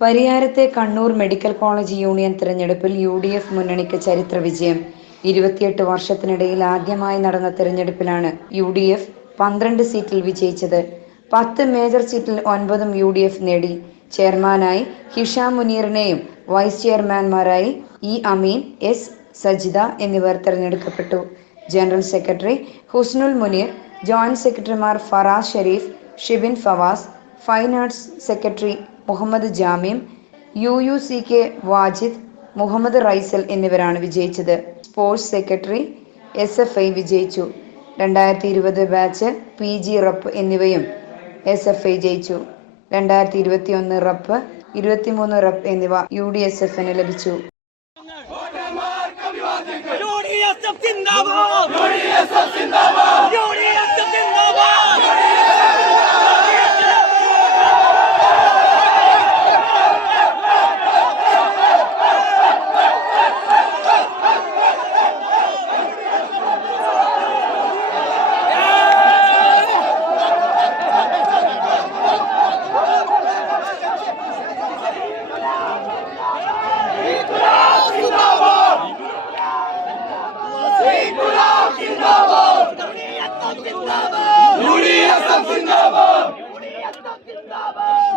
പരിയാരത്തെ Kannur medical college union തിരഞ്ഞെടുപ്പിൽ U D F മുന്നണിക്ക് ചരിത്ര വിജയം. ഇരുപത്തിയെട്ട് വർഷത്തിനിടയിൽ ആദ്യമായി നടന്ന തിരഞ്ഞെടുപ്പിലാണ് യു ഡി എഫ് പന്ത്രണ്ട് സീറ്റിൽ വിജയിച്ചത്. പത്ത് മേജർ സീറ്റിൽ ഒൻപതും യു ഡി എഫ് നേടി. ചെയർമാനായി ഹിഷാം മുനീറിനെയും വൈസ് ചെയർമാൻമാരായി ഇ അമീൻ എസ് സജിത എന്നിവർ തിരഞ്ഞെടുക്കപ്പെട്ടു. General secretary Husnul Muneer joint സെക്രട്ടറിമാർ Faraz Sharif Shibin Fawaz fine arts secretary Muhammad ജാമ്യം U U C K Wajid Muhammad Raisal എന്നിവരാണ് വിജയിച്ചത്. Sports secretary S F I വിജയിച്ചു. രണ്ടായിരത്തി ഇരുപത് ബാച്ച് പി ജി റപ്പ് എന്നിവയും എസ് എഫ് ഐ ജയിച്ചു. രണ്ടായിരത്തി ഇരുപത്തി ഒന്ന് റപ്പ് ഇരുപത്തിമൂന്ന് റപ്പ് എന്നിവ യു ഡി എസ് എഫിന് ലഭിച്ചു. UDF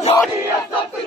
U. D S F